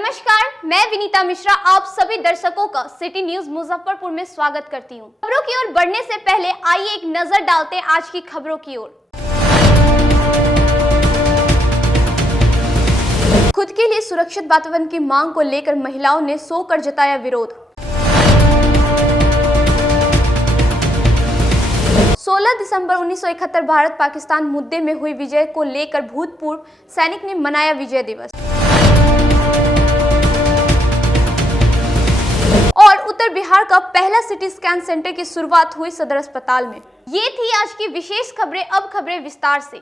नमस्कार, मैं विनीता मिश्रा आप सभी दर्शकों का सिटी न्यूज मुजफ्फरपुर में स्वागत करती हूं। खबरों की ओर बढ़ने से पहले आइए एक नजर डालते हैं आज की खबरों की ओर। खुद के लिए सुरक्षित वातावरण की मांग को लेकर महिलाओं ने सोकर जताया विरोध। 16 दिसंबर 1971 भारत पाकिस्तान मुद्दे में हुई विजय को लेकर भूतपूर्व सैनिक ने मनाया विजय दिवस। और उत्तर बिहार का पहला सिटी स्कैन सेंटर की शुरुआत हुई सदर अस्पताल में। ये थी आज की विशेष खबरें। अब खबरें विस्तार से।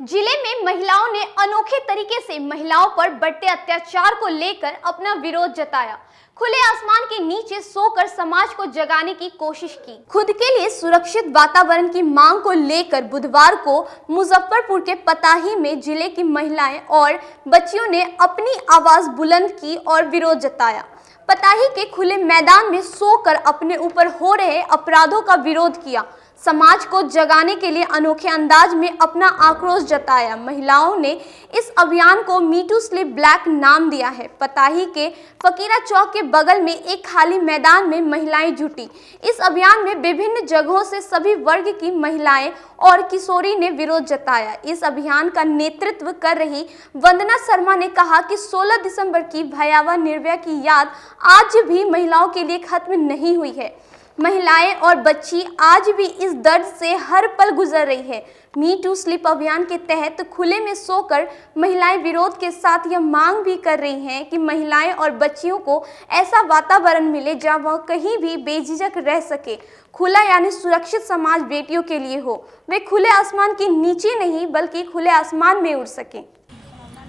जिले में महिलाओं ने अनोखे तरीके से महिलाओं पर बढ़ते अत्याचार को लेकर अपना विरोध जताया। खुले आसमान के नीचे सोकर समाज को जगाने की कोशिश की। खुद के लिए सुरक्षित वातावरण की मांग को लेकर बुधवार को मुजफ्फरपुर के पताही में जिले की महिलाएं और बच्चियों ने अपनी आवाज बुलंद की और विरोध जताया। पताही के खुले मैदान में सोकर अपने ऊपर हो रहे अपराधों का विरोध किया। समाज को जगाने के लिए अनोखे अंदाज में अपना आक्रोश जताया। महिलाओं ने इस अभियान को मी टू स्लीप ब्लैक नाम दिया है। पताही के फकीरा चौक के बगल में एक खाली मैदान में महिलाएं जुटी। इस अभियान में विभिन्न जगहों से सभी वर्ग की महिलाएं और किशोरी ने विरोध जताया। इस अभियान का नेतृत्व कर रही वंदना शर्मा ने कहा कि 16 दिसंबर की भयावह निर्भया की याद आज भी महिलाओं के लिए खत्म नहीं हुई है। महिलाएं और बच्ची आज भी इस दर्द से हर पल गुजर रही है। मी टू स्लीप अभियान के तहत खुले में सोकर महिलाएं विरोध के साथ यह मांग भी कर रही हैं कि महिलाएं और बच्चियों को ऐसा वातावरण मिले जहां वह कहीं भी बेझिझक रह सके। खुला यानी सुरक्षित समाज बेटियों के लिए हो, वे खुले आसमान के नीचे नहीं बल्कि खुले आसमान में उड़ सके।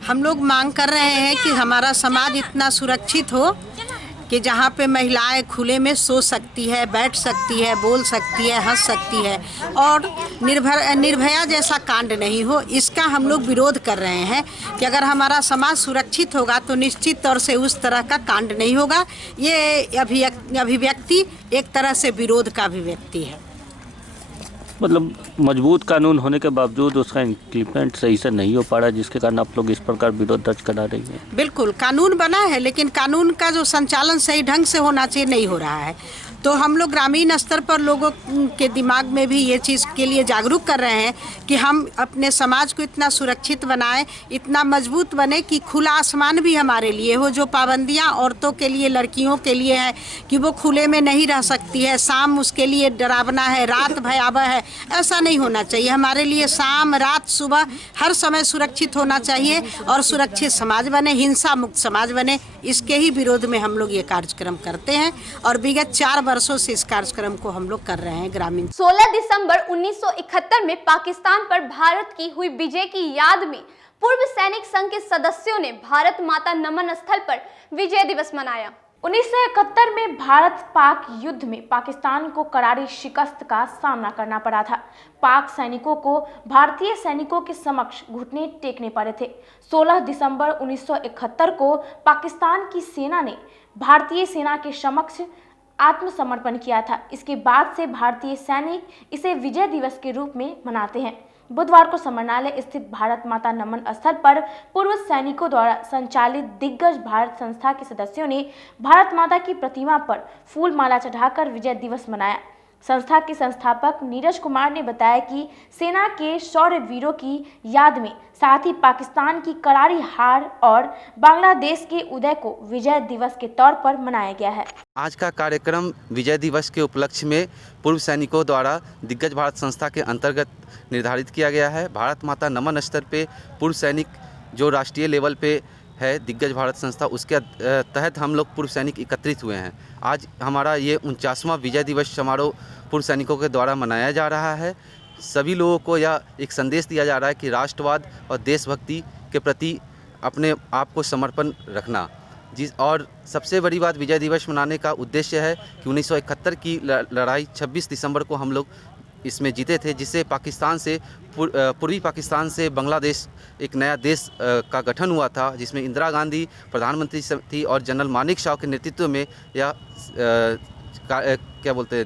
हम लोग मांग कर रहे हैं कि हमारा समाज इतना सुरक्षित हो कि जहाँ पे महिलाएं खुले में सो सकती है, बैठ सकती है, बोल सकती है, हंस सकती है और निर्भया जैसा कांड नहीं हो। इसका हम लोग विरोध कर रहे हैं कि अगर हमारा समाज सुरक्षित होगा तो निश्चित तौर से उस तरह का कांड नहीं होगा। ये अभिव्यक्ति एक तरह से विरोध का अभिव्यक्ति है। मतलब मजबूत कानून होने के बावजूद उसका इम्प्लीमेंट सही से नहीं हो पा रहा है, जिसके कारण आप लोग इस प्रकार विरोध दर्ज करा रही हैं। बिल्कुल, कानून बना है लेकिन कानून का जो संचालन सही ढंग से होना चाहिए नहीं हो रहा है। तो हम लोग ग्रामीण स्तर पर लोगों के दिमाग में भी ये चीज़ के लिए जागरूक कर रहे हैं कि हम अपने समाज को इतना सुरक्षित बनाएं, इतना मजबूत बने कि खुला आसमान भी हमारे लिए हो। जो पाबंदियां औरतों के लिए, लड़कियों के लिए है कि वो खुले में नहीं रह सकती है, शाम उसके लिए डरावना है, रात भयावह है, ऐसा नहीं होना चाहिए। हमारे लिए शाम, रात, सुबह हर समय सुरक्षित होना चाहिए और सुरक्षित समाज बने, हिंसा मुक्त समाज बने। इसके ही विरोध में हम लोग ये कार्यक्रम करते हैं और विगत 4 वर्षों से इस कार्यक्रम को हम लोग कर रहे हैं। ग्रामीण 16 दिसंबर 1971 में पाकिस्तान पर भारत की हुई विजय की याद में पूर्व सैनिक संघ के सदस्यों ने भारत माता नमन स्थल पर विजय दिवस मनाया। 1971 में भारत पाक युद्ध में पाकिस्तान को करारी शिकस्त का सामना करना पड़ा था। पाक सैनिकों को भारतीय सैनिकों के समक्ष घुटने टेकने पड़े थे। 16 दिसंबर 1971 को पाकिस्तान की सेना ने भारतीय सेना के समक्ष आत्मसमर्पण किया था। इसके बाद से भारतीय सैनिक इसे विजय दिवस के रूप में मनाते हैं। बुधवार को समरनालय स्थित भारत माता नमन स्थल पर पूर्व सैनिकों द्वारा संचालित दिग्गज भारत संस्था के सदस्यों ने भारत माता की प्रतिमा पर फूल माला चढ़ाकर विजय दिवस मनाया। संस्था के संस्थापक नीरज कुमार ने बताया कि सेना के शौर्य वीरों की याद में साथ ही पाकिस्तान की करारी हार और बांग्लादेश के उदय को विजय दिवस के तौर पर मनाया गया है। आज का कार्यक्रम विजय दिवस के उपलक्ष्य में पूर्व सैनिकों द्वारा दिग्गज भारत संस्था के अंतर्गत निर्धारित किया गया है। भारत माता नमन स्तर पे पूर्व सैनिक जो राष्ट्रीय लेवल पे है दिग्गज भारत संस्था, उसके तहत हम लोग पूर्व सैनिक एकत्रित हुए हैं। आज हमारा ये 49वां विजय दिवस समारोह पूर्व सैनिकों के द्वारा मनाया जा रहा है। सभी लोगों को यह एक संदेश दिया जा रहा है कि राष्ट्रवाद और देशभक्ति के प्रति अपने आप को समर्पण रखना। और सबसे बड़ी बात, विजय दिवस मनाने का उद्देश्य है कि 1971 की लड़ाई 26 दिसंबर को हम लोग इसमें जीते थे, जिससे पाकिस्तान से पूर्वी पाकिस्तान से बांग्लादेश एक नया देश का गठन हुआ था, जिसमें इंदिरा गांधी प्रधानमंत्री थी और जनरल मानिक शाह के नेतृत्व में यह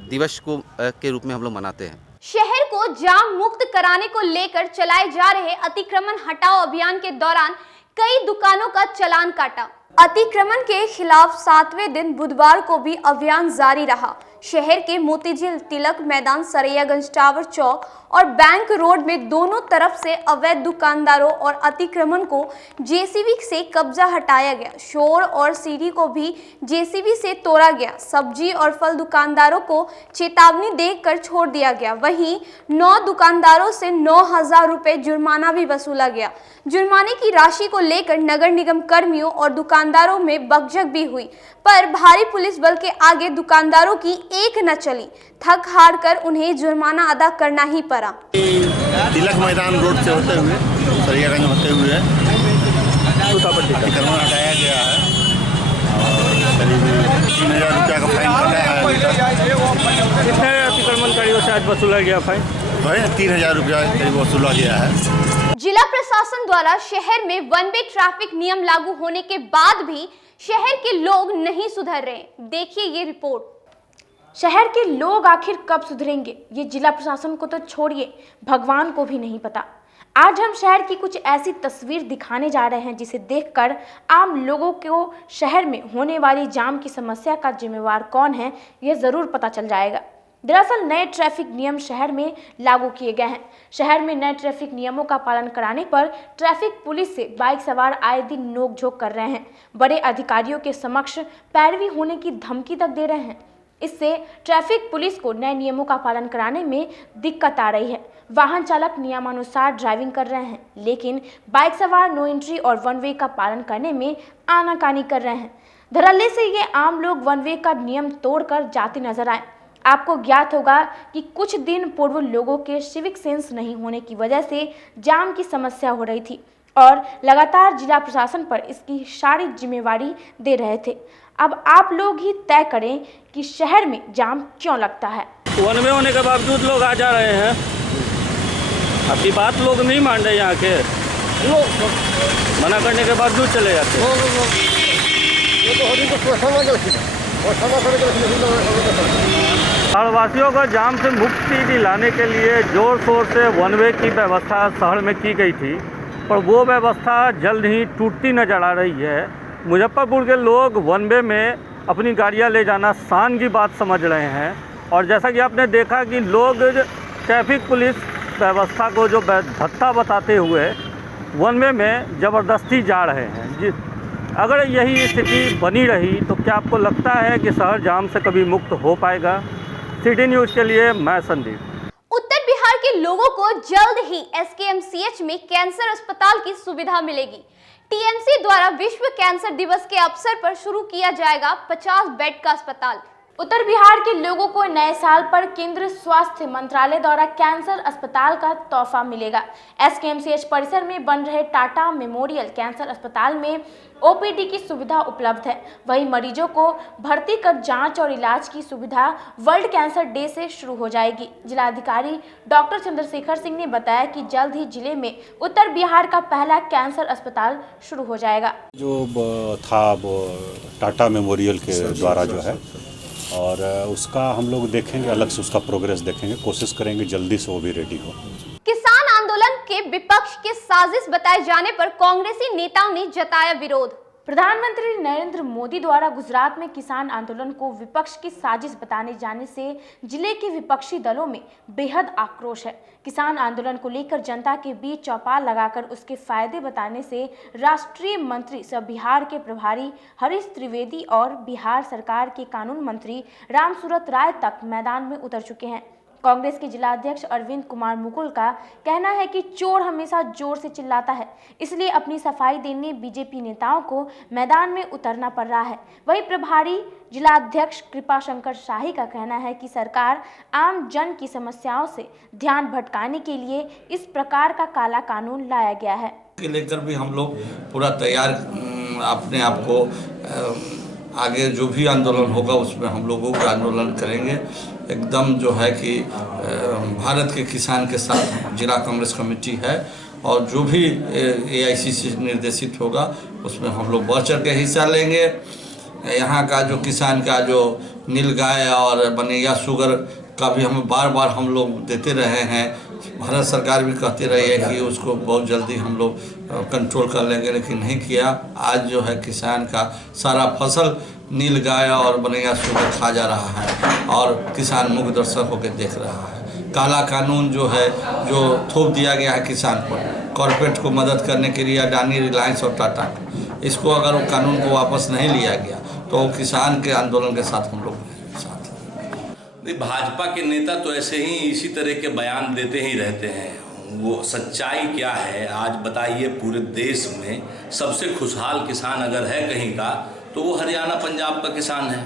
दिवस को के रूप में हम लोग मनाते हैं। शहर को जाम मुक्त कराने को लेकर चलाए जा रहे अतिक्रमण हटाओ अभियान के दौरान कई दुकानों का चालान काटा। अतिक्रमण के खिलाफ 7वें दिन बुधवार को भी अभियान जारी रहा। शहर के मोतीझील तिलक मैदान, सरैयागंज टावर चौक और बैंक रोड में दोनों तरफ से अवैध दुकानदारों और अतिक्रमण को जेसीबी से कब्जा हटाया गया। शोर और सीढ़ी को भी जेसीबी से तोड़ा गया। सब्जी और फल दुकानदारों को चेतावनी देकर छोड़ दिया गया। वहीं 9 दुकानदारों से 9,000 रुपए जुर्माना भी वसूला गया। जुर्माने की राशि को लेकर नगर निगम कर्मियों और दुकानदारों में बकझक भी हुई, पर भारी पुलिस बल के आगे दुकानदारों की एक न चली। थक हार कर उन्हें जुर्माना अदा करना ही पड़ा। तिलक मैदान रोड से होते हुए सरैयागंज होते हुए अतिक्रमण हटाया गया है और करीब 3,000 रुपया का फाइन कटा है। कितने अतिक्रमणकारियों से आज वसूला गया फाइन? 3,000 रुपया करीब वसूला गया है। जिला प्रशासन द्वारा शहर में वन वे ट्रैफिक नियम लागू होने के बाद भी शहर के लोग नहीं सुधर रहे। देखिए ये रिपोर्ट। शहर के लोग आखिर कब सुधरेंगे, ये जिला प्रशासन को तो छोड़िए, भगवान को भी नहीं पता। आज हम शहर की कुछ ऐसी तस्वीर दिखाने जा रहे हैं जिसे देखकर आम लोगों को शहर में होने वाली जाम की समस्या का जिम्मेवार कौन है, यह जरूर पता चल जाएगा। दरअसल नए ट्रैफिक नियम शहर में लागू किए गए हैं। शहर में नए ट्रैफिक नियमों का पालन कराने पर ट्रैफिक पुलिस से बाइक सवार आए दिन नोकझोंक कर रहे हैं। बड़े अधिकारियों के समक्ष पैरवी होने की धमकी तक दे रहे हैं। इससे ट्रैफिक पुलिस को नए नियमों का पालन कराने में दिक्कत आ रही है। वाहन चालक नियमानुसार ड्राइविंग कर रहे हैं, लेकिन बाइक सवार नो एंट्री और वन वे का पालन करने में आनाकानी कर रहे हैं। धड़ल्ले से ये आम लोग वन वे का नियम तोड़कर जाते नजर आए। आपको ज्ञात होगा कि कुछ दिन पूर्व लोगों के सिविक सेंस नहीं होने की वजह से जाम की समस्या हो रही थी और लगातार जिला प्रशासन पर इसकी सारी जिम्मेवारी दे रहे थे। अब आप लोग ही तय करें कि शहर में जाम क्यों लगता है। वन में होने के बावजूद लोग आ जा रहे हैं। आपकी बात लोग नहीं मान रहे, यहाँ के मना करने के बावजूद चले जाते हैं। शहरवासियों को जाम से मुक्ति दिलाने के लिए जोर शोर से वन वे की व्यवस्था शहर में की गई थी, पर वो व्यवस्था जल्द ही टूटती नजर आ रही है। मुजफ्फरपुर के लोग वन वे में अपनी गाड़ियां ले जाना शान की बात समझ रहे हैं और जैसा कि आपने देखा कि लोग ट्रैफिक पुलिस व्यवस्था को जो भत्ता बताते हुए वन वे में ज़बरदस्ती जा रहे हैं। अगर यही स्थिति बनी रही तो क्या आपको लगता है कि शहर जाम से कभी मुक्त हो पाएगा? सिटी न्यूज़ के लिए मैं संदीप। उत्तर बिहार के लोगों को जल्द ही एसकेएमसीएच में कैंसर अस्पताल की सुविधा मिलेगी। टीएमसी द्वारा विश्व कैंसर दिवस के अवसर पर शुरू किया जाएगा 50 बेड का अस्पताल। उत्तर बिहार के लोगों को नए साल पर केंद्रीय स्वास्थ्य मंत्रालय द्वारा कैंसर अस्पताल का तोहफा मिलेगा। एसकेएमसीएच परिसर में बन रहे टाटा मेमोरियल कैंसर अस्पताल में ओपीडी की सुविधा उपलब्ध है। वहीं मरीजों को भर्ती कर जांच और इलाज की सुविधा वर्ल्ड कैंसर डे से शुरू हो जाएगी। जिलाधिकारी डॉक्टर चंद्रशेखर सिंह ने बताया कि जल्द ही जिले में उत्तर बिहार का पहला कैंसर अस्पताल शुरू हो जाएगा। जो था वो टाटा मेमोरियल के द्वारा जो है, और उसका हम लोग देखेंगे, अलग से उसका प्रोग्रेस देखेंगे, कोशिश करेंगे जल्दी से वो भी रेडी हो। किसान आंदोलन के विपक्ष के साजिश बताए जाने पर कांग्रेसी नेताओं ने जताया विरोध। प्रधानमंत्री नरेंद्र मोदी द्वारा गुजरात में किसान आंदोलन को विपक्ष की साजिश बताने जाने से जिले के विपक्षी दलों में बेहद आक्रोश है। किसान आंदोलन को लेकर जनता के बीच चौपाल लगाकर उसके फायदे बताने से राष्ट्रीय मंत्री सह बिहार के प्रभारी हरीश त्रिवेदी और बिहार सरकार के कानून मंत्री रामसूरत राय तक मैदान में उतर चुके हैं। कांग्रेस के जिलाध्यक्ष अरविंद कुमार मुकुल का कहना है कि चोर हमेशा जोर से चिल्लाता है, इसलिए अपनी सफाई देने बीजेपी नेताओं को मैदान में उतरना पड़ रहा है। वहीं प्रभारी जिलाध्यक्ष कृपा शंकर शाही का कहना है कि सरकार आम जन की समस्याओं से ध्यान भटकाने के लिए इस प्रकार का काला कानून लाया गया है। लेकर भी हम लोग पूरा तैयार अपने आप को आगे जो भी आंदोलन होगा उसमें हम लोगों का आंदोलन करेंगे। एकदम जो है कि भारत के किसान के साथ जिला कांग्रेस कमेटी है और जो भी एआईसीसी निर्देशित होगा उसमें हम लोग बढ़ चढ़ के हिस्सा लेंगे। यहाँ का जो किसान का जो नीलगाय और बनैया शुगर का भी हम बार बार हम लोग देते रहे हैं भारत सरकार भी कहती रही है कि उसको बहुत जल्दी हम लोग कंट्रोल कर लेंगे, लेकिन नहीं किया। आज जो है किसान का सारा फसल नील गाय और बनैया सूअर खा जा रहा है और किसान मूक दर्शक होकर देख रहा है। काला कानून जो है, जो थोप दिया गया है किसान पर, कॉरपोरेट को मदद करने के लिए अडानी, रिलायंस और टाटा, इसको अगर वो कानून को वापस नहीं लिया गया तो किसान के आंदोलन के साथ हम लोग साथ। भाजपा के नेता तो ऐसे ही इसी तरह के बयान देते ही रहते हैं। वो सच्चाई क्या है आज बताइए। पूरे देश में सबसे खुशहाल किसान अगर है कहीं का तो वो हरियाणा पंजाब का किसान है।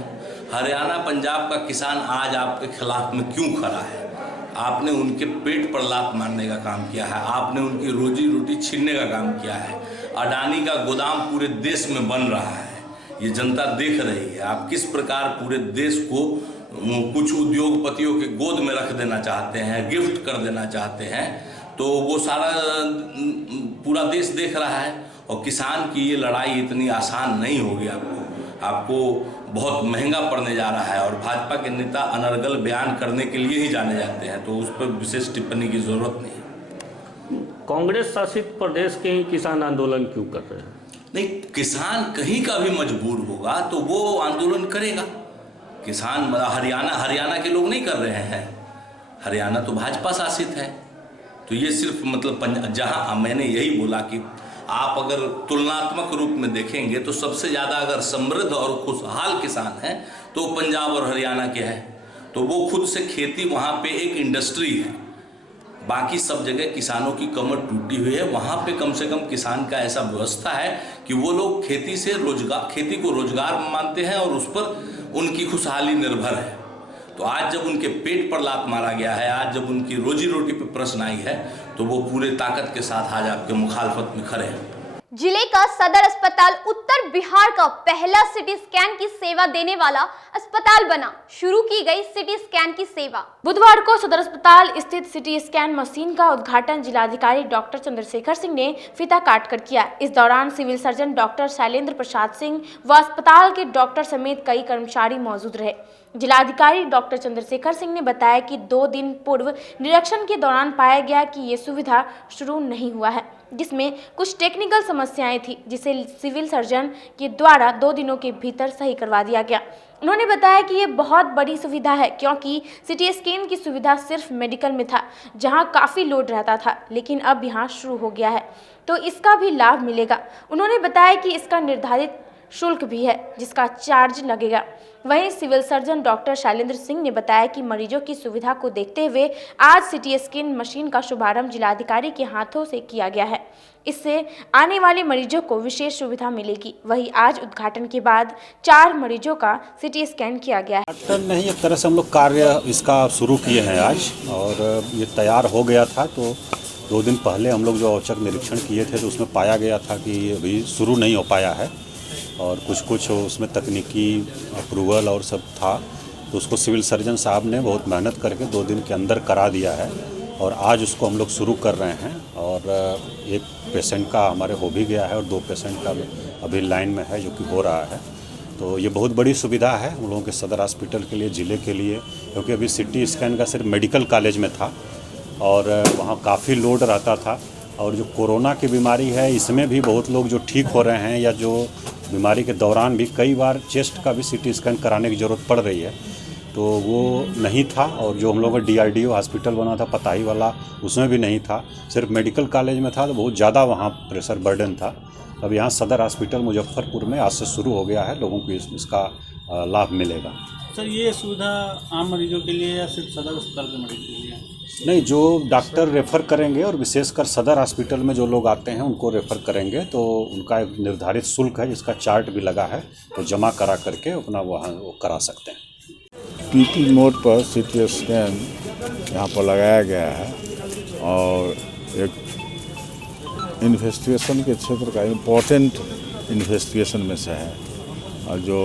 हरियाणा पंजाब का किसान आज आपके खिलाफ में क्यों खड़ा है? आपने उनके पेट पर लात मारने का काम किया है, आपने उनकी रोजी रोटी छीनने का काम किया है। अडानी का गोदाम पूरे देश में बन रहा है, ये जनता देख रही है। आप किस प्रकार पूरे देश को कुछ उद्योगपतियों के गोद में रख देना चाहते हैं, गिफ्ट कर देना चाहते हैं, तो वो सारा पूरा देश देख रहा है। और किसान की ये लड़ाई इतनी आसान नहीं होगी, आपको बहुत महंगा पड़ने जा रहा है। और भाजपा के नेता अनर्गल बयान करने के लिए ही जाने जाते हैं, तो उस पर विशेष टिप्पणी की जरूरत नहीं। कांग्रेस शासित प्रदेश के ही किसान आंदोलन क्यों कर रहे हैं? नहीं, किसान कहीं का भी मजबूर होगा तो वो आंदोलन करेगा। किसान हरियाणा के लोग नहीं कर रहे हैं, हरियाणा तो भाजपा शासित है। तो ये सिर्फ मतलब जहां मैंने यही बोला कि आप अगर तुलनात्मक रूप में देखेंगे तो सबसे ज़्यादा अगर समृद्ध और खुशहाल किसान हैं तो पंजाब और हरियाणा के हैं। तो वो खुद से खेती, वहाँ पे एक इंडस्ट्री है। बाकी सब जगह किसानों की कमर टूटी हुई है। वहाँ पे कम से कम किसान का ऐसा व्यवस्था है कि वो लोग खेती को रोजगार मानते हैं और उस पर उनकी खुशहाली निर्भर है। तो आज जब उनके पेट पर लात मारा गया है, आज जब उनकी रोजी रोटी पे प्रश्न आई है, तो वो पूरे ताकत के साथ आज आपके मुखालफत में खड़े हैं। जिले का सदर अस्पताल उत्तर बिहार का पहला सिटी स्कैन की सेवा देने वाला अस्पताल बना। शुरू की गई सिटी स्कैन की सेवा। बुधवार को सदर अस्पताल स्थित सिटी स्कैन मशीन का उद्घाटन जिलाधिकारी डॉक्टर चंद्रशेखर सिंह ने फीता काटकर किया। इस दौरान civil surgeon doctor Shailendra Prasad Singh व अस्पताल के डॉक्टर समेत कई कर्मचारी मौजूद रहे। जिलाधिकारी डॉक्टर चंद्रशेखर सिंह ने बताया कि 2 दिन पूर्व निरीक्षण के दौरान पाया गया कि ये सुविधा शुरू नहीं हुआ है, जिसमें कुछ टेक्निकल समस्याएं थी, जिसे सिविल सर्जन के द्वारा 2 दिनों के भीतर सही करवा दिया गया। उन्होंने बताया कि ये बहुत बड़ी सुविधा है, क्योंकि सिटी स्कैन की सुविधा सिर्फ मेडिकल में था, जहां काफ़ी लोड रहता था, लेकिन अब यहां शुरू हो गया है, तो इसका भी लाभ मिलेगा। उन्होंने बताया कि इसका निर्धारित शुल्क भी है, जिसका चार्ज लगेगा। वहीं civil surgeon doctor Shailendra Singh ने बताया कि मरीजों की सुविधा को देखते हुए आज सिटी स्कैन मशीन का शुभारंभ जिलाधिकारी के हाथों से किया गया है। इससे आने वाले मरीजों को विशेष सुविधा मिलेगी। वहीं आज उद्घाटन के बाद 4 मरीजों का सिटी स्कैन किया गया है। नहीं, एक तरह से हम लोग कार्य इसका शुरू किए हैं आज, और ये तैयार हो गया था। तो 2 दिन पहले हम लोग जो औचक निरीक्षण किए थे तो उसमें पाया गया था कि ये अभी शुरू नहीं हो पाया है, और कुछ उसमें तकनीकी अप्रूवल और सब था। तो उसको सिविल सर्जन साहब ने बहुत मेहनत करके 2 दिन के अंदर करा दिया है, और आज उसको हम लोग शुरू कर रहे हैं। और एक पेशेंट का हमारे हो भी गया है और 2 पेशेंट का अभी लाइन में है, जो कि हो रहा है। तो ये बहुत बड़ी सुविधा है हम लोगों के सदर हॉस्पिटल के लिए, ज़िले के लिए, क्योंकि अभी सिटी स्कैन का सिर्फ मेडिकल कॉलेज में था और वहाँ काफ़ी लोड रहता था। और जो कोरोना की बीमारी है, इसमें भी बहुत लोग जो ठीक हो रहे हैं, या जो बीमारी के दौरान भी कई बार चेस्ट का भी सिटी स्कैन कराने की ज़रूरत पड़ रही है, तो वो नहीं था। और जो हम लोग का DRDO हॉस्पिटल बना था पताही वाला, उसमें भी नहीं था, सिर्फ मेडिकल कॉलेज में था, तो बहुत ज़्यादा वहाँ प्रेशर बर्डन था। अब यहाँ सदर हॉस्पिटल मुजफ्फरपुर में आज से शुरू हो गया है, लोगों को इसका लाभ मिलेगा। सर, ये सुविधा आम मरीजों के लिए या सिर्फ सदर अस्पताल के मरीज के लिए? नहीं, जो डॉक्टर रेफ़र करेंगे और विशेषकर सदर हॉस्पिटल में जो लोग आते हैं उनको रेफ़र करेंगे, तो उनका एक निर्धारित शुल्क है, जिसका चार्ट भी लगा है, तो जमा करा करके अपना वहाँ वो करा सकते हैं। PP मोड पर सिटी स्कैन यहाँ पर लगाया गया है, और एक इन्वेस्टिगेशन के क्षेत्र का इम्पोर्टेंट इन्वेस्टिगेशन में से है। और जो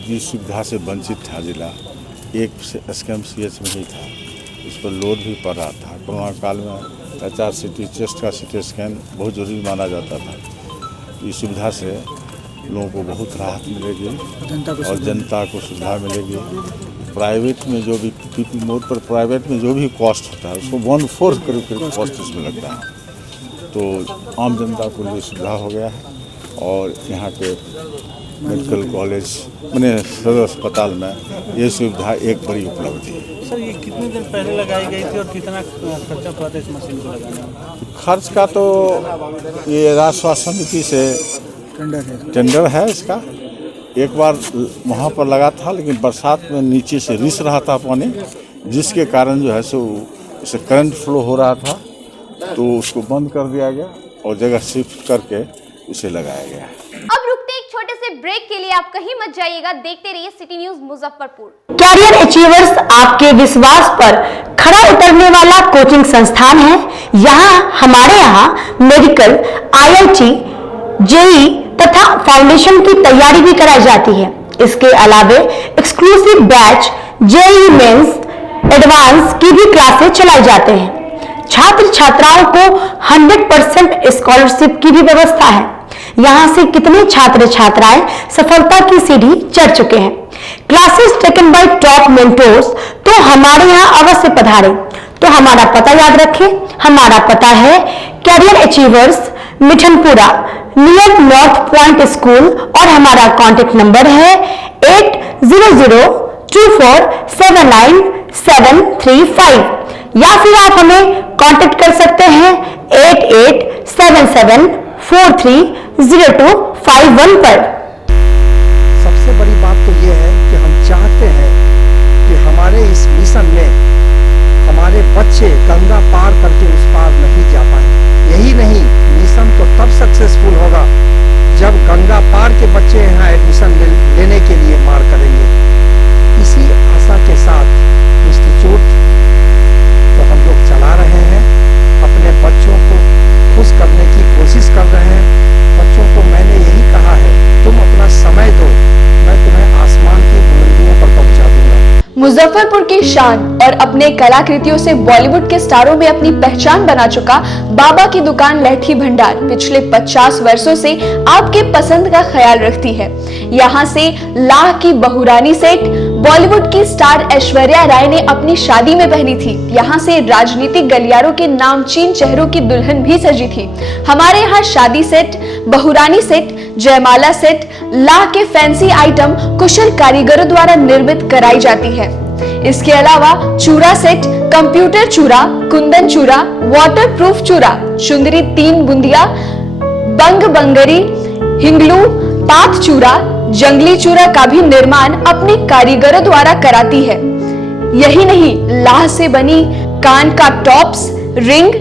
जिस सुविधा से वंचित था जिला, एक स्कैन CH में ही था, उस पर लोड भी पड़ रहा था। कोरोना काल में HRCT चेस्ट का CT स्कैन बहुत जरूरी माना जाता था। इस सुविधा से लोगों को बहुत राहत मिलेगी और जनता को सुविधा मिलेगी। प्राइवेट में जो भी पीपीपी मोड पर प्राइवेट में जो भी कॉस्ट होता है उसको 1/4 करीब कॉस्ट इसमें लगता है। तो आम जनता को लिए सुविधा हो गया है और यहाँ के मेडिकल कॉलेज मैंने सदर अस्पताल में ये सुविधा एक बड़ी उपलब्धि है। सर, ये कितने दिन पहले लगाई गई थी और कितना खर्चा पड़ा था इस मशीन को लगाने में? खर्च का तो ये राज्य स्वास्थ्य समिति से टेंडर है इसका। एक बार वहाँ पर लगा था, लेकिन बरसात में नीचे से रिस रहा था पानी, जिसके कारण जो है सो उसे करंट फ्लो हो रहा था, तो उसको बंद कर दिया गया और जगह शिफ्ट करके उसे लगाया गया। अब रुकते एक छोटे से ब्रेक के लिए, आप कहीं मत जाइएगा, देखते रहिए city news Muzaffarpur. Career achievers आपके विश्वास पर खरा उतरने वाला कोचिंग संस्थान है। हमारे यहाँ मेडिकल, IIT, JEE तथा फाउंडेशन की तैयारी भी कराई जाती है। इसके अलावे exclusive batch JEE mains, advance की भी क्लासेस चलाई जाते हैं। छात्र छात्राओं को 100% स्कॉलरशिप की भी व्यवस्था है। यहाँ से कितने छात्र छात्राएं सफलता की सीढ़ी चढ़ चुके हैं। Classes taken by top mentors, तो हमारे यहाँ अवश्य पधारें। तो हमारा पता याद रखें, हमारा पता है career achievers, Mithanpura, near north point school, और हमारा कॉन्टेक्ट नंबर है 8002479735, या फिर आप हमें कांटेक्ट कर सकते हैं 8877430251 पर। सबसे बड़ी बात तो ये है कि हम चाहते हैं कि हमारे इस मिशन में हमारे बच्चे गंगा पार करके उस पार नहीं जा पाए। यही नहीं, मिशन तो तब सक्सेसफुल होगा जब गंगा पार के बच्चे यहाँ एडमिशन लेने के लिए मार करेंगे। इसी आशा के साथ इंस्टीट्यूट तो हम लोग चला रहे हैं, अपने बच्चों को खुश करने की कोशिश कर रहे हैं। बच्चों को मैंने यही कहा है, तुम अपना समय दो, मैं तुम्हें आसमान की बुलंदियों पर पहुंचा दूंगा। मुजफ्फरपुर की शान और अपने कलाकृतियों से बॉलीवुड के स्टारों में अपनी पहचान बना चुका बाबा की दुकान लहठी भंडार पिछले 50 वर्षों से आपके पसंद का ख्याल रखती है। यहाँ से लाह की बहुरानी सेट बॉलीवुड की स्टार ऐश्वर्या राय ने अपनी शादी में पहनी थी। यहाँ से राजनीतिक गलियारों के नामचीन चेहरों की दुल्हन भी सजी थी। हमारे यहाँ शादी सेट, बहुरानी सेट, जयमाला सेट, लाह के फैंसी आइटम कुशल कारीगरों द्वारा निर्मित कराई जाती है। इसके अलावा चूड़ा सेट, कंप्यूटर चूड़ा, कुंदन चूड़ा, वाटरप्रूफ चूड़ा, चुंदरी 3 बुंदिया, बंग बंगरी, हिंगलू, पात चूड़ा, जंगली चूड़ा का भी निर्माण अपने कारीगरों द्वारा कराती है। यही नहीं, लाह से बनी कान का टॉप्स, रिंग,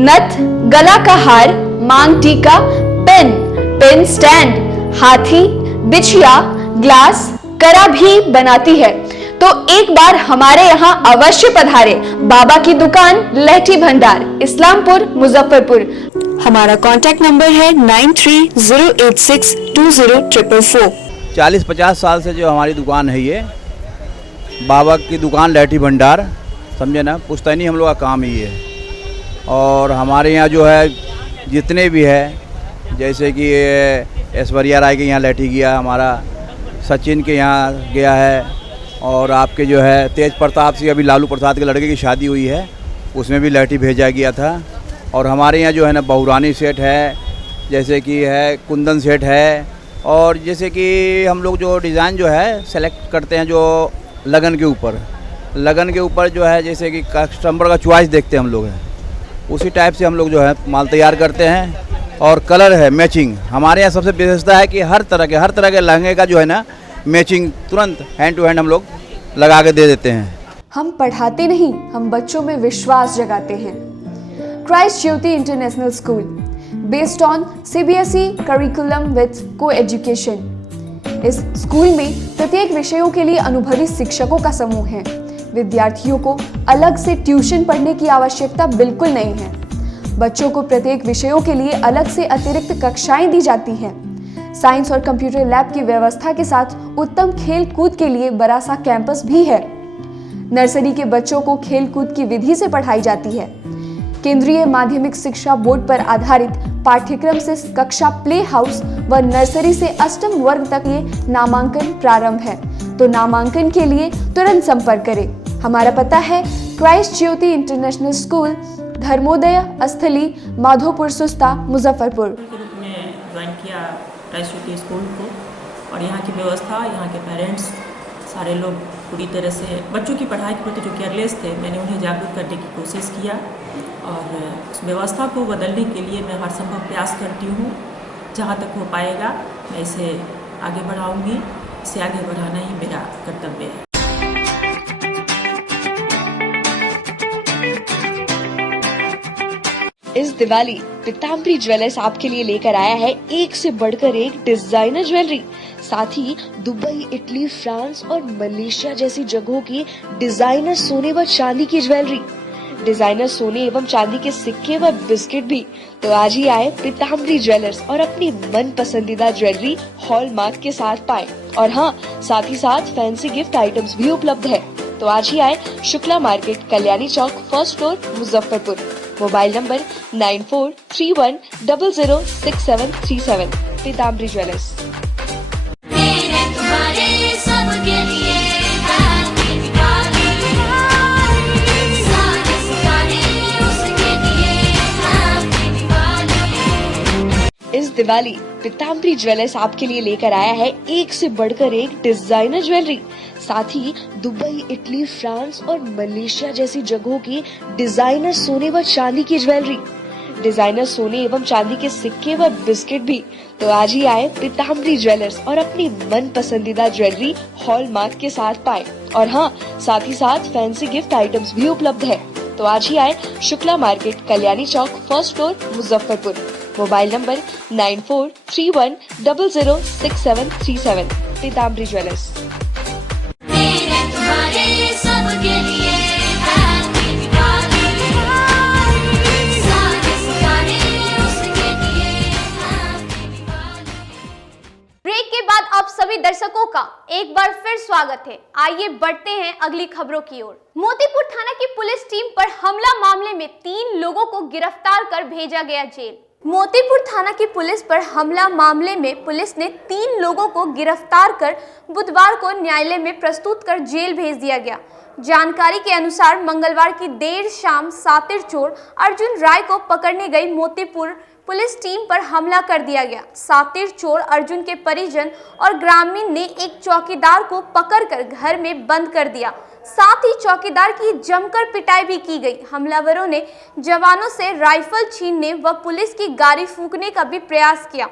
नथ, गला का हार, मांग टीका, पेन स्टैंड, हाथी, बिछिया, ग्लास, करा भी बनाती है। तो एक बार हमारे यहाँ अवश्य पधारे। बाबा की दुकान लहठी भंडार, इस्लामपुर, मुजफ्फरपुर। हमारा कॉन्टेक्ट नंबर है 9308620444। 40-50 साल से जो हमारी दुकान है, ये बाबा की दुकान लहठी भंडार, समझे ना, पुश्तैनी हम लोग का काम ही है। और हमारे यहाँ जो है जितने भी है, जैसे कि ऐश्वर्या राय के यहाँ लहठी गया, हमारा सचिन के यहाँ गया है, और आपके जो है तेज प्रताप सिंह, अभी लालू प्रसाद के लड़के की शादी हुई है, उसमें भी लहठी भेजा गया था। और हमारे यहाँ जो है ना बहुरानी सेट है, जैसे कि है कुंदन सेट है, और जैसे कि हम लोग जो डिज़ाइन जो है सेलेक्ट करते हैं जो लगन के ऊपर जो है, जैसे कि कस्टमर का चॉइस देखते हैं हम लोग हैं, उसी टाइप से हम लोग जो है माल तैयार करते हैं। और कलर है मैचिंग, हमारे यहाँ सबसे विशेषता है कि हर तरह के लहंगे का जो है ना मैचिंग तुरंत हैंड टू हैंड हम लोग लगा के दे देते हैं। हम पढ़ाते नहीं, हम बच्चों में विश्वास जगाते हैं। Christ Jyoti international school, based on CBSE curriculum with co-education. इस स्कूल में प्रत्येक विषयों के लिए अनुभवी शिक्षकों का समूह है। विद्यार्थियों को अलग से ट्यूशन पढ़ने की आवश्यकता बिल्कुल नहीं है। बच्चों को प्रत्येक विषयों के लिए अलग से अतिरिक्त कक्षाएं दी जाती हैं। साइंस और कंप्यूटर लैब की व्यवस्था के साथ उत्तम खेल कूद के लिए बड़ा सा कैंपस भी है। नर्सरी के बच्चों को खेल कूद की विधि से पढ़ाई जाती है। केंद्रीय माध्यमिक शिक्षा बोर्ड पर आधारित पाठ्यक्रम से कक्षा प्ले हाउस व नर्सरी से अष्टम वर्ग तक ये नामांकन प्रारंभ है। तो नामांकन के लिए तुरंत संपर्क करें। हमारा पता है Christ Jyoti international school, Dharmodaya स्थली, माधोपुर सुस्ता, मुजफ्फरपुर। के रूप में ज्वाइन किया क्राइस्ट ज्योति स्कूल को, और यहाँ की व्यवस्था, यहाँ के पेरेंट्स, सारे लोग पूरी तरह से बच्चों की पढ़ाई के प्रति जो केयरलेस थे, मैंने उन्हें जागरूक करने की कोशिश किया और उस व्यवस्था को बदलने के लिए मैं हर संभव प्रयास करती हूँ। जहाँ तक हो पाएगा मैं इसे आगे बढ़ाऊँगी। इसे आगे बढ़ाना ही मेरा कर्तव्य है। इस दिवाली पीताम्बरी ज्वेलर्स आपके लिए लेकर आया है एक से बढ़कर एक डिजाइनर ज्वेलरी, साथ ही दुबई, इटली, फ्रांस और मलेशिया जैसी जगहों की डिजाइनर सोने व चांदी की ज्वेलरी, डिजाइनर सोने एवं चांदी के सिक्के व बिस्किट भी। तो आज ही आए पीताम्बरी ज्वेलर्स और अपनी मन पसंदीदा ज्वेलरी हॉलमार्क के साथ पाएं। और हाँ, साथ ही साथ फैंसी गिफ्ट आइटम्स भी उपलब्ध है। तो आज ही आए Shukla market, Kalyani Chowk, first floor, Muzaffarpur. Mobile number 9431006737। Pitambari jewellers. इस दिवाली पीताम्बरी ज्वेलर्स आपके लिए लेकर आया है एक से बढ़कर एक डिजाइनर ज्वेलरी, साथ ही दुबई, इटली, फ्रांस और मलेशिया जैसी जगहों की डिजाइनर सोने व चांदी की ज्वेलरी, डिजाइनर सोने एवं चांदी के सिक्के व बिस्किट भी। तो आज ही आए पीताम्बरी ज्वेलर्स और अपनी मन पसंदीदा ज्वेलरी हॉलमार्क के साथ पाएं। और हाँ, साथ ही साथ फैंसी गिफ्ट आइटम्स भी उपलब्ध है। तो आज ही आए Shukla market, Kalyani Chowk, first floor, Muzaffarpur. Mobile number 9431006737। Pitambari jewellers. Break के बाद आप सभी दर्शकों का एक बार फिर स्वागत है। आइए बढ़ते हैं अगली खबरों की ओर। मोतीपुर थाना की पुलिस टीम पर हमला मामले में 3 लोगों को गिरफ्तार कर भेजा गया जेल। मोतीपुर थाना की पुलिस पर हमला मामले में पुलिस ने 3 लोगों को गिरफ्तार कर बुधवार को न्यायालय में प्रस्तुत कर जेल भेज दिया गया। जानकारी के अनुसार मंगलवार की देर शाम सातिर चोर अर्जुन राय को पकड़ने गई मोतीपुर पुलिस टीम पर हमला कर दिया गया। सातिर चोर अर्जुन के परिजन और ग्रामीण ने एक चौकीदार को पकड़कर घर में बंद कर दिया। साथ ही चौकीदार की जमकर पिटाई भी की गई। हमलावरों ने जवानों से राइफल छीनने व पुलिस की गाड़ी फूंकने का भी प्रयास किया।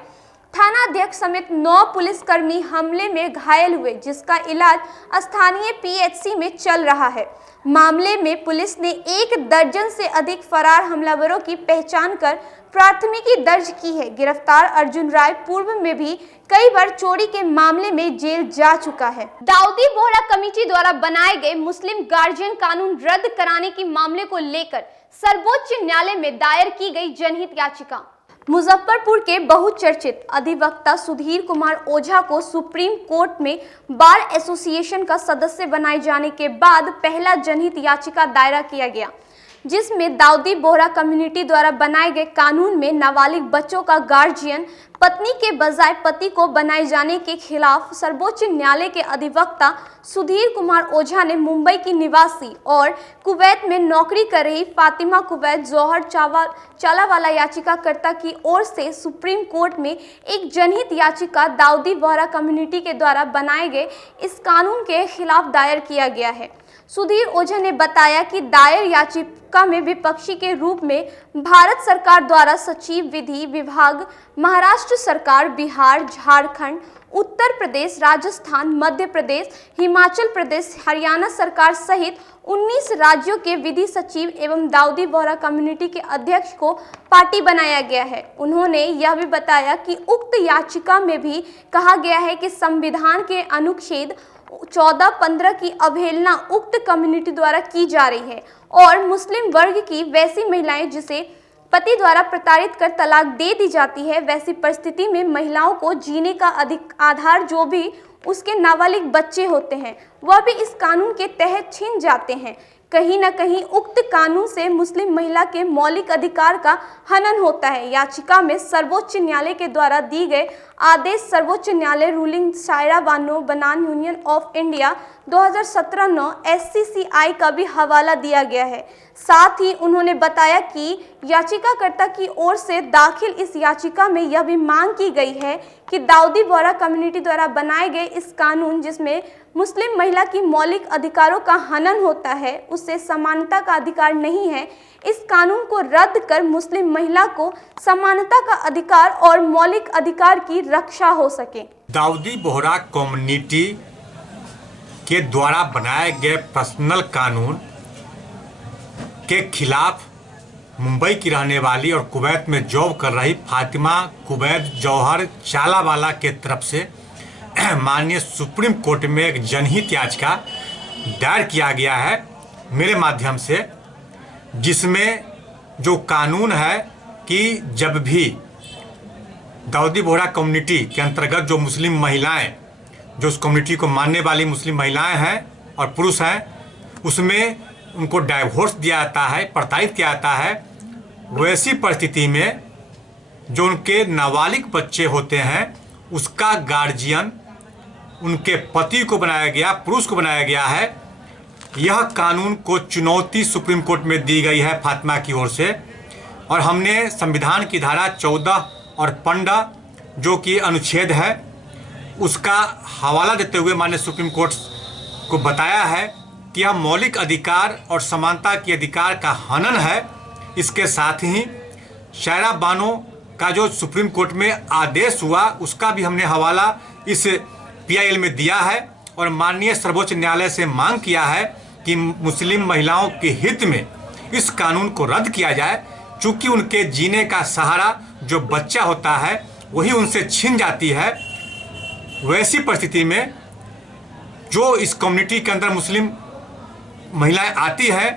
थाना अध्यक्ष समेत 9 पुलिसकर्मी हमले में घायल हुए, जिसका इलाज स्थानीय पीएचसी में चल रहा है। मामले में पुलिस ने 1 दर्जन से अधिक फरार हमलावरों की पहचान कर प्राथमिकी दर्ज की है। गिरफ्तार अर्जुन राय पूर्व में भी कई बार चोरी के मामले में जेल जा चुका है। दाऊदी बोहरा कमेटी द्वारा बनाए गए मुस्लिम गार्जियन कानून रद्द कराने के मामले को लेकर सर्वोच्च न्यायालय में दायर की गई जनहित याचिका। मुजफ्फरपुर के बहुचर्चित अधिवक्ता सुधीर कुमार ओझा को सुप्रीम कोर्ट में बार एसोसिएशन का सदस्य बनाए जाने के बाद पहला जनहित याचिका दायर किया गया, जिसमें दाऊदी बोहरा कम्युनिटी द्वारा बनाए गए कानून में नाबालिग बच्चों का गार्जियन पत्नी के बजाय पति को बनाए जाने के खिलाफ सर्वोच्च न्यायालय के अधिवक्ता सुधीर कुमार ओझा ने मुंबई की निवासी और कुवैत में नौकरी कर रही फातिमा कुवैत जौहर चालावाला याचिकाकर्ता की ओर से सुप्रीम कोर्ट में एक जनहित याचिका दाऊदी बोहरा कम्युनिटी के द्वारा बनाए गए इस कानून के खिलाफ दायर किया गया है। सुधीर ओझा ने बताया कि दायर याचिका में विपक्षी के रूप में भारत सरकार द्वारा सचिव विधि विभाग, महाराष्ट्र सरकार, बिहार, झारखंड, उत्तर प्रदेश, राजस्थान, मध्य प्रदेश, हिमाचल प्रदेश, हरियाणा सरकार सहित 19 राज्यों के विधि सचिव एवं दाऊदी बोहरा कम्युनिटी के अध्यक्ष को पार्टी बनाया गया है। उन्होंने यह भी बताया कि उक्त याचिका में भी कहा गया है कि संविधान के अनुच्छेद 14-15 की अवहेलना उक्त कम्युनिटी द्वारा की जा रही है और मुस्लिम वर्ग की वैसी महिलाएं जिसे पति द्वारा प्रताड़ित कर तलाक दे दी जाती है, वैसी परिस्थिति में महिलाओं को जीने का अधिक आधार जो भी उसके नाबालिग बच्चे होते हैं वह भी इस कानून के तहत छीन जाते हैं। कहीं न कहीं उक्त कानून से मुस्लिम महिला के मौलिक अधिकार का हनन होता है। याचिका में सर्वोच्च न्यायालय के द्वारा दी गए आदेश सर्वोच्च न्यायालय रूलिंग शायरा बानो बनाम यूनियन ऑफ इंडिया 2017-9 SCCI का भी हवाला दिया गया है। साथ ही उन्होंने बताया कि याचिकाकर्ता की ओर से दाखिल इस याचिका में यह भी मांग की गई है कि दाऊदी बोहरा कम्युनिटी द्वारा बनाए गए इस कानून जिसमें मुस्लिम महिला की मौलिक अधिकारों का हनन होता है, उससे समानता का अधिकार नहीं है। इस कानून को रद्द कर मुस्लिम महिला को समानता का अधिकार और मौलिक अधिकार की रक्षा हो सके। दाऊदी बोहरा कम्युनिटी के द्वारा बनाए गए पर्सनल कानून के खिलाफ मुंबई की रहने वाली और कुवैत में जॉब कर रही फातिमा कुवैत जौहर चालावाला के तरफ से माननीय सुप्रीम कोर्ट में एक जनहित याचिका दायर किया गया है मेरे माध्यम से, जिसमें जो कानून है कि जब भी दाऊदी बोहरा कम्युनिटी के अंतर्गत जो मुस्लिम महिलाएं, जो उस कम्युनिटी को मानने वाली मुस्लिम महिलाएं हैं और पुरुष हैं, उसमें उनको डाइवोर्स दिया जाता है, प्रताड़ित किया जाता है। वैसी परिस्थिति में जो उनके नाबालिग बच्चे होते हैं उसका गार्जियन उनके पति को बनाया गया, पुरुष को बनाया गया है। यह कानून को चुनौती सुप्रीम कोर्ट में दी गई है फातिमा की ओर से, और हमने संविधान की धारा 14 और 15 जो कि अनुच्छेद है उसका हवाला देते हुए माननीय सुप्रीम कोर्ट को बताया है कि यह मौलिक अधिकार और समानता के अधिकार का हनन है। इसके साथ ही शायरा बानो का जो सुप्रीम कोर्ट में आदेश हुआ उसका भी हमने हवाला इस PIL में दिया है और माननीय सर्वोच्च न्यायालय से मांग किया है कि मुस्लिम महिलाओं के हित में इस कानून को रद्द किया जाए, चूँकि उनके जीने का सहारा जो बच्चा होता है वही उनसे छीन जाती है। वैसी परिस्थिति में जो इस कम्युनिटी के अंदर मुस्लिम महिलाएं आती हैं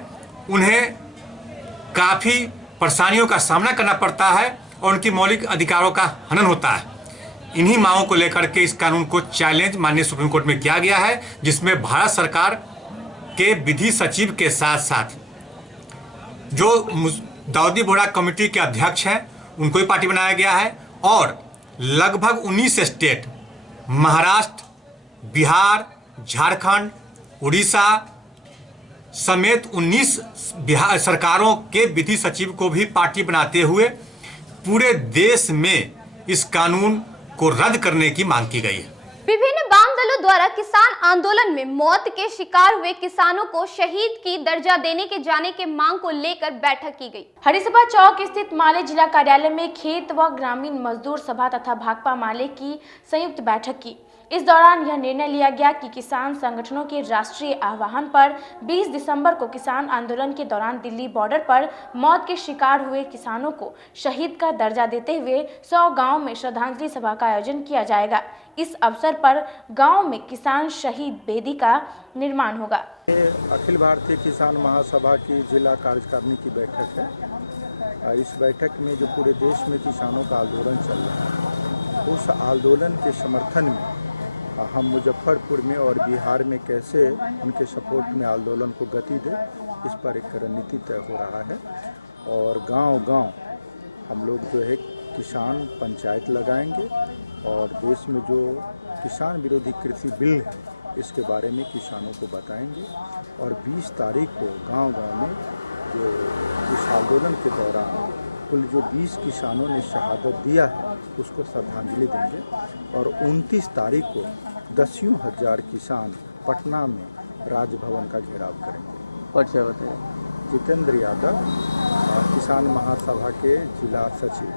उन्हें काफ़ी परेशानियों का सामना करना पड़ता है और उनकी मौलिक अधिकारों का हनन होता है। इन्हीं मांगों को लेकर के इस कानून को चैलेंज माननीय सुप्रीम कोर्ट में किया गया है, जिसमें भारत सरकार के विधि सचिव के साथ साथ जो दाऊदी बोहरा कमेटी के अध्यक्ष हैं उनको भी पार्टी बनाया गया है और लगभग 19 स्टेट महाराष्ट्र, बिहार, झारखंड, उड़ीसा समेत 19 बिहार सरकारों के विधि सचिव को भी पार्टी बनाते हुए पूरे देश में इस कानून को रद्द करने की मांग की गई है। विभिन्न वाम दलों द्वारा किसान आंदोलन में मौत के शिकार हुए किसानों को शहीद की दर्जा देने के जाने के मांग को लेकर बैठक की गई। हरिसभा चौक स्थित माले जिला कार्यालय में खेत व ग्रामीण मजदूर सभा तथा भाकपा माले की संयुक्त बैठक की। इस दौरान यह निर्णय लिया गया कि किसान संगठनों के राष्ट्रीय आह्वान पर 20 दिसंबर को किसान आंदोलन के दौरान दिल्ली बॉर्डर पर मौत के शिकार हुए किसानों को शहीद का दर्जा देते हुए 100 गांव में श्रद्धांजलि सभा का आयोजन किया जाएगा। इस अवसर पर गांव में किसान शहीद वेदी का निर्माण होगा। अखिल भारतीय किसान महासभा की जिला कार्यकारिणी की बैठक है। इस बैठक में जो पूरे देश में किसानों का आंदोलन चल रहा है, उस आंदोलन के समर्थन में हम मुजफ्फरपुर में और बिहार में कैसे उनके सपोर्ट में आंदोलन को गति दें, इस पर एक रणनीति तय हो रहा है। और गांव-गांव हम लोग जो है किसान पंचायत लगाएंगे और देश में जो किसान विरोधी कृषि बिल है इसके बारे में किसानों को बताएंगे। और 20 तारीख को गांव-गांव में जो इस आंदोलन के दौरान कुल जो 20 किसानों ने शहादत दिया है उसको श्रद्धांजलि देंगे। और 29 तारीख को 10,000 किसान पटना में राजभवन का घेराव करेंगे। अच्छा बताइए। जितेंद्र यादव, किसान महासभा के जिला सचिव।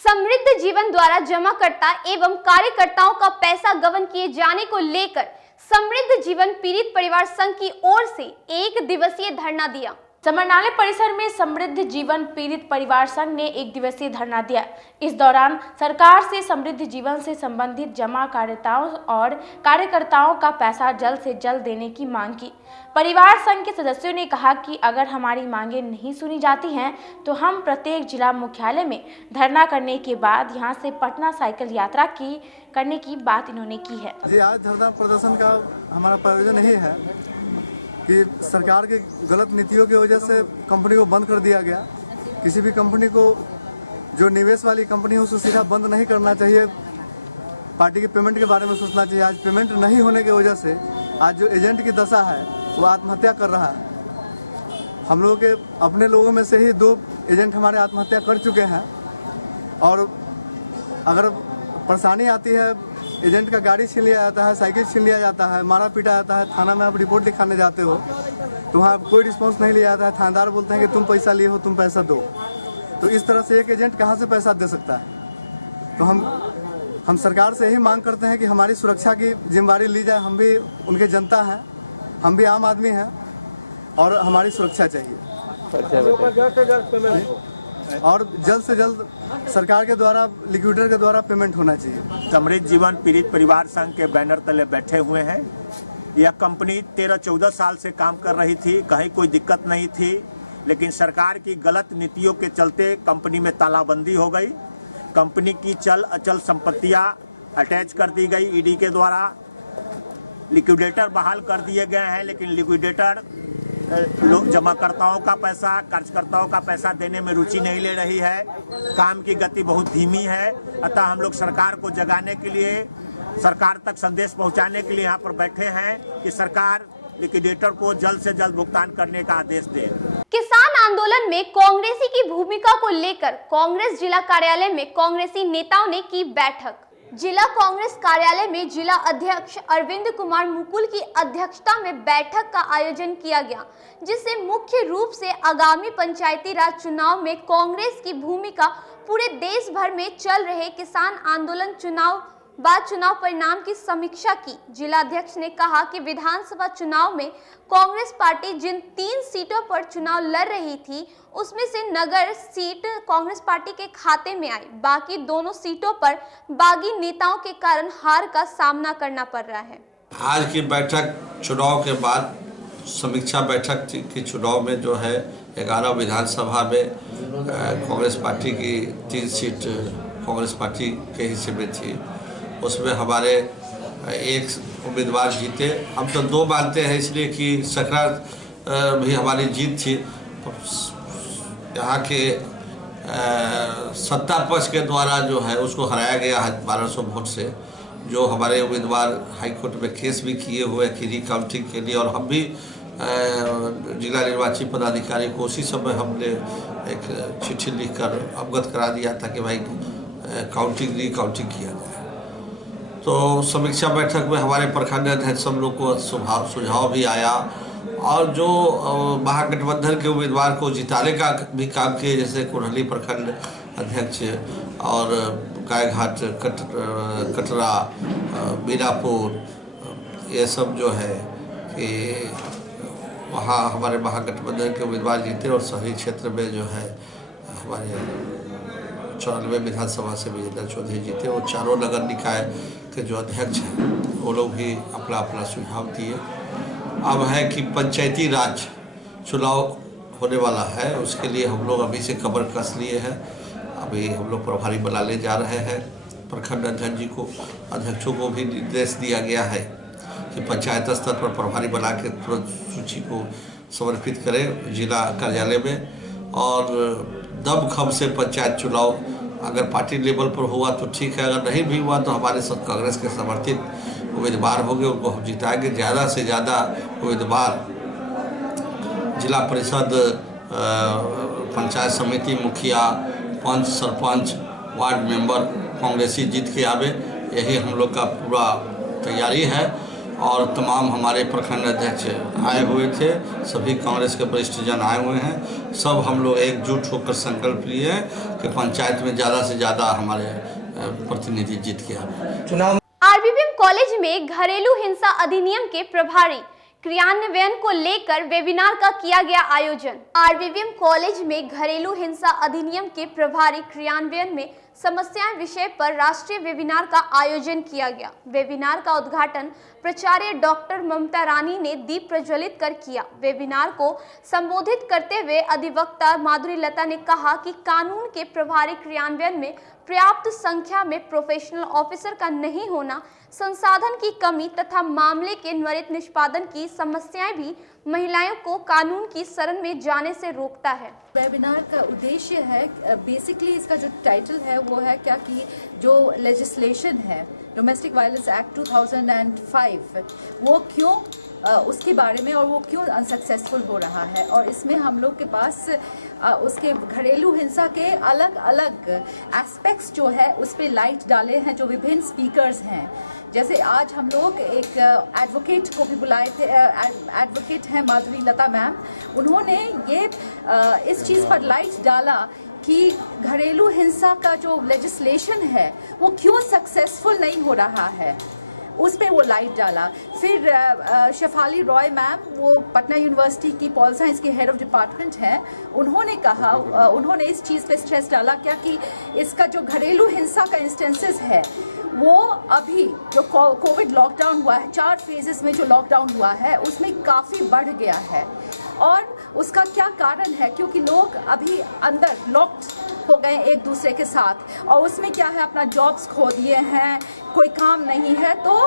समृद्ध जीवन द्वारा जमाकर्ता एवं कार्यकर्ताओं का पैसा गबन किए जाने को लेकर समृद्ध जीवन पीड़ित परिवार संघ की ओर से 1 दिवसीय धरना दिया। समरनालय परिसर में समृद्ध जीवन पीड़ित परिवार संघ ने 1 दिवसीय धरना दिया। इस दौरान सरकार से समृद्ध जीवन से संबंधित जमाकर्ताओं और कार्यकर्ताओं का पैसा जल्द से जल्द देने की मांग की। परिवार संघ के सदस्यों ने कहा कि अगर हमारी मांगें नहीं सुनी जाती हैं तो हम प्रत्येक जिला मुख्यालय में धरना करने के बाद यहां से पटना साइकिल यात्रा करने की बात इन्होंने की है। जी, आज धरना प्रदर्शन का हमारा प्रयोजन यही है कि सरकार की गलत नीतियों की वजह से कंपनी को बंद कर दिया गया। किसी भी कंपनी को जो निवेश वाली कंपनी है उसे सीधा बंद नहीं करना चाहिए। पार्टी के पेमेंट के बारे में सोचना चाहिए। आज पेमेंट नहीं होने की वजह से आज जो एजेंट की दशा है वो आत्महत्या कर रहा है। हम लोगों के अपने लोगों में से ही 2 एजेंट हमारे आत्महत्या कर चुके हैं। और अगर परेशानी आती है, एजेंट का गाड़ी छीन लिया जाता है, साइकिल छीन लिया जाता है, मारा पीटा जाता है, थाना में आप रिपोर्ट दिखाने जाते हो तो वहाँ कोई रिस्पॉन्स नहीं लिया जाता है। थानेदार बोलते हैं कि तुम पैसा लिए हो, तुम पैसा दो। तो इस तरह से एक एजेंट कहाँ से पैसा दे सकता है? तो हम सरकार से यही मांग करते हैं कि हमारी सुरक्षा की जिम्मेदारी ली जाए। हम भी उनके जनता हैं, हम भी आम आदमी हैं और हमारी सुरक्षा चाहिए। और जल्द से जल्द सरकार के द्वारा लिक्विडेटर के द्वारा पेमेंट होना चाहिए। समृद्ध जीवन पीड़ित परिवार संघ के बैनर तले बैठे हुए हैं। यह कंपनी 13-14 साल से काम कर रही थी, कहीं कोई दिक्कत नहीं थी, लेकिन सरकार की गलत नीतियों के चलते कंपनी में तालाबंदी हो गई। कंपनी की चल अचल संपत्तियां अटैच कर दी गई ईडी के द्वारा। लिक्विडेटर बहाल कर दिए गए हैं, लेकिन लिक्विडेटर लोग जमाकर्ताओं का पैसा, कर्जकर्ताओं का पैसा देने में रुचि नहीं ले रही है। काम की गति बहुत धीमी है। अतः हम लोग सरकार को जगाने के लिए, सरकार तक संदेश पहुंचाने के लिए यहाँ पर बैठे हैं कि सरकार लिक्विडेटर को जल्द से जल्द भुगतान करने का आदेश दे। किसान आंदोलन में कांग्रेसी की भूमिका को लेकर कांग्रेस जिला कार्यालय में कांग्रेसी नेताओं ने की बैठक। जिला कांग्रेस कार्यालय में जिला अध्यक्ष अरविंद कुमार मुकुल की अध्यक्षता में बैठक का आयोजन किया गया, जिससे मुख्य रूप से आगामी पंचायती राज चुनाव में कांग्रेस की भूमिका, पूरे देश भर में चल रहे किसान आंदोलन, चुनाव परिणाम की समीक्षा की। जिलाध्यक्ष ने कहा कि विधानसभा चुनाव में कांग्रेस पार्टी जिन 3 सीटों पर चुनाव लड़ रही थी, उसमें से नगर सीट कांग्रेस पार्टी के खाते में आई। बाकी दोनों सीटों पर बागी नेताओं के कारण हार का सामना करना पड़ रहा है। आज की बैठक चुनाव के बाद समीक्षा बैठक की। चुनाव में जो है 11 विधानसभा में कांग्रेस पार्टी की 3 सीट कांग्रेस पार्टी के हिस्से में थी। उसमें हमारे एक उम्मीदवार जीते। हम तो 2 मानते हैं, इसलिए कि सकरा भी हमारी जीत थी। यहाँ के सत्ता पक्ष के द्वारा जो है उसको हराया गया है 1200 वोट से। जो हमारे उम्मीदवार हाईकोर्ट में केस भी किए हुए कि रिकाउंटिंग के लिए, और हम भी जिला निर्वाची पदाधिकारी को उसी समय हमने एक चिट्ठी लिखकर अवगत करा दिया था कि भाई रिकाउंटिंग किया जाए। तो समीक्षा बैठक में हमारे प्रखंड अध्यक्ष सब लोग को सुझाव भी आया, और जो महागठबंधन के उम्मीदवार को जिताने का भी काम किए, जैसे कुरहली प्रखंड अध्यक्ष और गायघाट, कटरा, मीनापुर, ये सब जो है कि वहाँ हमारे महागठबंधन के उम्मीदवार जीते। और शहरी क्षेत्र में जो है हमारे 94 विधानसभा से विजेंद्र चौधरी जीते। और चारों नगर निकाय के जो अध्यक्ष हैं वो लोग भी अपना अपना सुझाव दिए। अब है कि पंचायती राज चुनाव होने वाला है, उसके लिए हम लोग अभी से कमर कस लिए हैं। अभी हम लोग प्रभारी बनाने जा रहे हैं। प्रखंड अध्यक्ष जी को, अध्यक्षों को भी निर्देश दिया गया है कि पंचायत स्तर पर प्रभारी बना के तुरंत सूची को समर्पित करें जिला कार्यालय में। और दमखम से पंचायत चुनाव अगर पार्टी लेवल पर हुआ तो ठीक है, अगर नहीं भी हुआ तो हमारे सब कांग्रेस के समर्थित उम्मीदवार होंगे, उनको हम जिताएंगे। ज़्यादा से ज़्यादा उम्मीदवार जिला परिषद, पंचायत समिति मुखिया, पंच, सरपंच, वार्ड मेंबर कांग्रेसी जीत के आवे, यही हम लोग का पूरा तैयारी है। और तमाम हमारे प्रखंड अध्यक्ष आए हुए थे, सभी कांग्रेस के वरिष्ठ जन आए हुए हैं। सब हम लोग एकजुट होकर संकल्प लिए हैं कि पंचायत में ज़्यादा से ज़्यादा हमारे प्रतिनिधि जीत के आए। चुनाव आरबीवीएम कॉलेज में घरेलू हिंसा अधिनियम के प्रभावी क्रियान्वयन को लेकर वेबिनार का किया गया आयोजन। आरबीवीएम कॉलेज में घरेलू हिंसा अधिनियम के प्रभावी क्रियान्वयन में समस्याएं विषय पर राष्ट्रीय वेबिनार का आयोजन किया गया। वेबिनार का उद्घाटन प्राचार्य डॉक्टर ममता रानी ने दीप प्रज्वलित कर किया। वेबिनार को संबोधित करते हुए अधिवक्ता माधुरी लता ने कहा कि कानून के प्रभावी क्रियान्वयन में पर्याप्त संख्या में प्रोफेशनल ऑफिसर का नहीं होना, संसाधन की कमी तथा मामले के त्वरित निष्पादन की समस्याएं भी महिलाओं को कानून की शरण में जाने से रोकता है। वेबिनार का उद्देश्य है, बेसिकली इसका जो टाइटल है वो है क्या कि जो लेजिस्लेशन है डोमेस्टिक वायलेंस एक्ट 2005 वो क्यों उसके बारे में और वो क्यों अनसक्सेसफुल हो रहा है, और इसमें हम लोग के पास उसके घरेलू हिंसा के अलग अलग एस्पेक्ट्स जो है उस पर लाइट डाले हैं जो विभिन्न स्पीकर्स हैं। जैसे आज हम लोग एक एडवोकेट को भी बुलाए थे, एडवोकेट हैं माधुरी लता मैम, उन्होंने ये इस चीज़ पर लाइट डाला कि घरेलू हिंसा का जो लेजिस्लेशन है वो क्यों सक्सेसफुल नहीं हो रहा है, उस पे वो लाइट डाला। फिर शेफाली रॉय मैम, वो पटना यूनिवर्सिटी की पॉल साइंस के हेड ऑफ डिपार्टमेंट हैं, उन्होंने कहा, उन्होंने इस चीज़ पे स्ट्रेस डाला क्या कि इसका जो घरेलू हिंसा का इंस्टेंसेस है वो अभी जो कोविड लॉकडाउन हुआ है, 4 फेजेस में जो लॉकडाउन हुआ है उसमें काफ़ी बढ़ गया है। और उसका क्या कारण है, क्योंकि लोग अभी अंदर लॉक्ड हो गए एक दूसरे के साथ, और उसमें क्या है अपना जॉब्स खो दिए हैं, कोई काम नहीं है, तो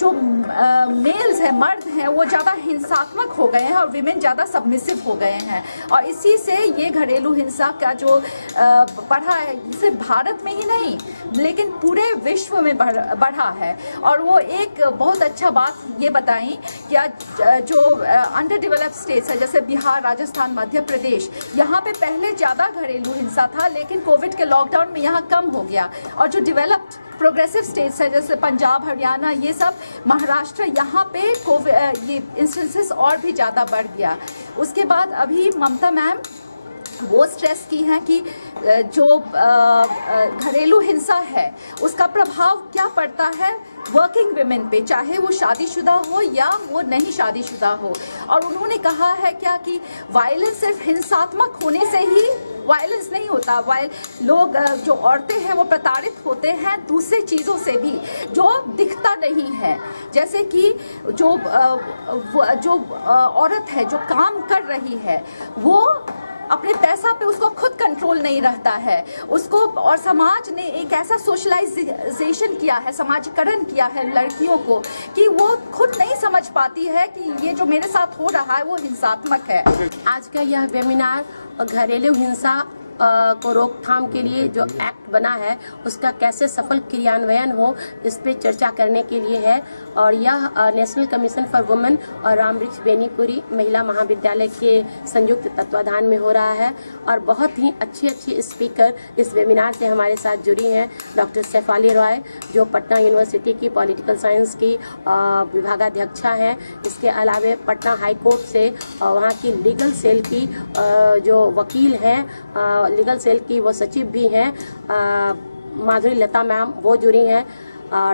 जो मेल्स हैं, मर्द हैं, वो ज़्यादा हिंसात्मक हो गए हैं और विमेन ज़्यादा सबमिसिव हो गए हैं, और इसी से ये घरेलू हिंसा का जो बढ़ा है सिर्फ भारत में ही नहीं लेकिन पूरे विश्व में बढ़ा है। और वो एक बहुत अच्छा बात ये बताई कि आज जो अंडर डेवलप्ड स्टेट्स है जैसे बिहार, राजस्थान, मध्य प्रदेश, यहाँ पे पहले ज़्यादा घरेलू हिंसा था लेकिन कोविड के लॉकडाउन में यहाँ कम हो गया, और जो डेवलप्ड प्रोग्रेसिव स्टेट्स है जैसे पंजाब, हरियाणा, ये सब, महाराष्ट्र, यहाँ पे ये इंस्टेंसेस और भी ज़्यादा बढ़ गया। उसके बाद अभी ममता मैम वो स्ट्रेस की हैं कि जो घरेलू हिंसा है उसका प्रभाव क्या पड़ता है वर्किंग विमेन पे, चाहे वो शादीशुदा हो या वो नहीं शादीशुदा हो। और उन्होंने कहा है क्या कि वायलेंस सिर्फ हिंसात्मक होने से ही वायलेंस नहीं होता, लोग जो औरतें हैं वो प्रताड़ित होते हैं दूसरे चीज़ों से भी जो दिखता नहीं है, जैसे कि जो औरत है जो काम कर रही है वो अपने पैसा पे उसको खुद कंट्रोल नहीं रहता है उसको, और समाज ने एक ऐसा सोशलाइजेशन किया है, समाजीकरण किया है लड़कियों को कि वो खुद नहीं समझ पाती है कि ये जो मेरे साथ हो रहा है वो हिंसात्मक है। आज का यह वेबिनार घरेलू हिंसा को रोकथाम के लिए जो एक्ट बना है उसका कैसे सफल क्रियान्वयन हो इस पे चर्चा करने के लिए है, और यह नेशनल कमीशन फॉर वुमेन और रामवृक्ष बेनीपुरी महिला महाविद्यालय के संयुक्त तत्वाधान में हो रहा है। और बहुत ही अच्छी स्पीकर इस वेबिनार से हमारे साथ जुड़ी हैं। डॉक्टर शेफाली रॉय जो पटना यूनिवर्सिटी की पॉलिटिकल साइंस की विभागाध्यक्षा हैं, इसके अलावा पटना हाई कोर्ट से वहाँ की लीगल सेल की जो वकील हैं, लीगल सेल की वो सचिव भी हैं, माधुरी लता मैम वो जुड़ी हैं,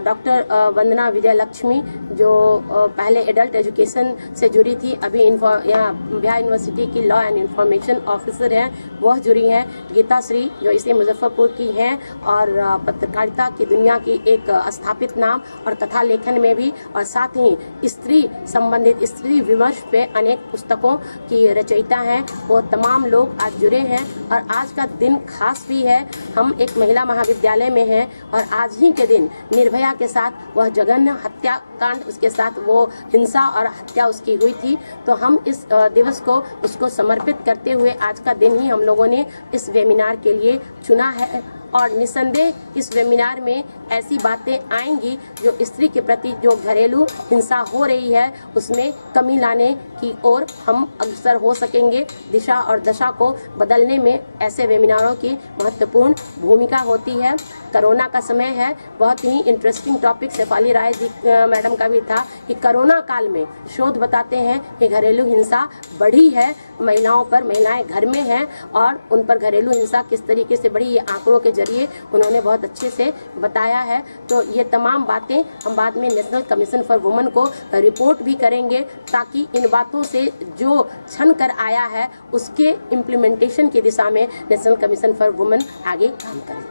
डॉक्टर वंदना विजय लक्ष्मी जो पहले एडल्ट एजुकेशन से जुड़ी थी, अभी यहाँ बिहार यूनिवर्सिटी की लॉ एंड इंफॉर्मेशन ऑफिसर हैं वह जुड़ी हैं, गीता श्री जो इसी मुजफ्फरपुर की हैं और पत्रकारिता की दुनिया की एक स्थापित नाम और कथा लेखन में भी, और साथ ही स्त्री संबंधित स्त्री विमर्श पे अनेक पुस्तकों की रचयिता हैं, वो तमाम लोग आज जुड़े हैं। और आज का दिन खास भी है, हम एक महिला महाविद्यालय में हैं और आज ही के दिन निर्भया के साथ वह जघन्य हत्याकांड, उसके साथ वो हिंसा और हत्या उसकी हुई थी, तो हम इस दिवस को उसको समर्पित करते हुए आज का दिन ही हम लोगों ने इस वेबिनार के लिए चुना है। और निसंदेह इस वेबिनार में ऐसी बातें आएंगी जो स्त्री के प्रति जो घरेलू हिंसा हो रही है उसमें कमी लाने की ओर हम अग्रसर हो सकेंगे। दिशा और दशा को बदलने में ऐसे वेबिनारों की महत्वपूर्ण भूमिका होती है। कोरोना का समय है, बहुत ही interesting topic Shefali Rai ji madam का भी था कि कोरोना काल में शोध बताते हैं कि घरेलू हिंसा बढ़ी है महिलाओं पर, महिलाएं घर में हैं और उन पर घरेलू हिंसा किस तरीके से बढ़ी, ये आंकड़ों के जरिए उन्होंने बहुत अच्छे से बताया है। तो ये तमाम बातें हम बाद में नेशनल कमीशन फॉर वुमेन को रिपोर्ट भी करेंगे ताकि इन बातों से जो छन कर आया है उसके इम्प्लीमेंटेशन की दिशा में नेशनल कमीशन फॉर वुमेन आगे काम करें।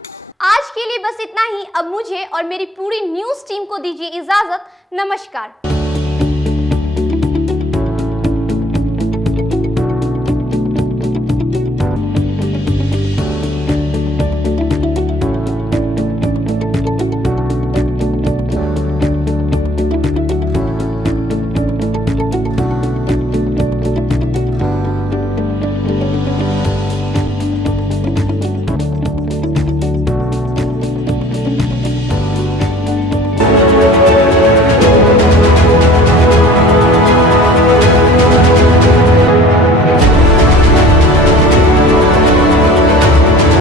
आज के लिए बस इतना ही। अब मुझे और मेरी पूरी न्यूज टीम को दीजिए इजाजत। नमस्कार।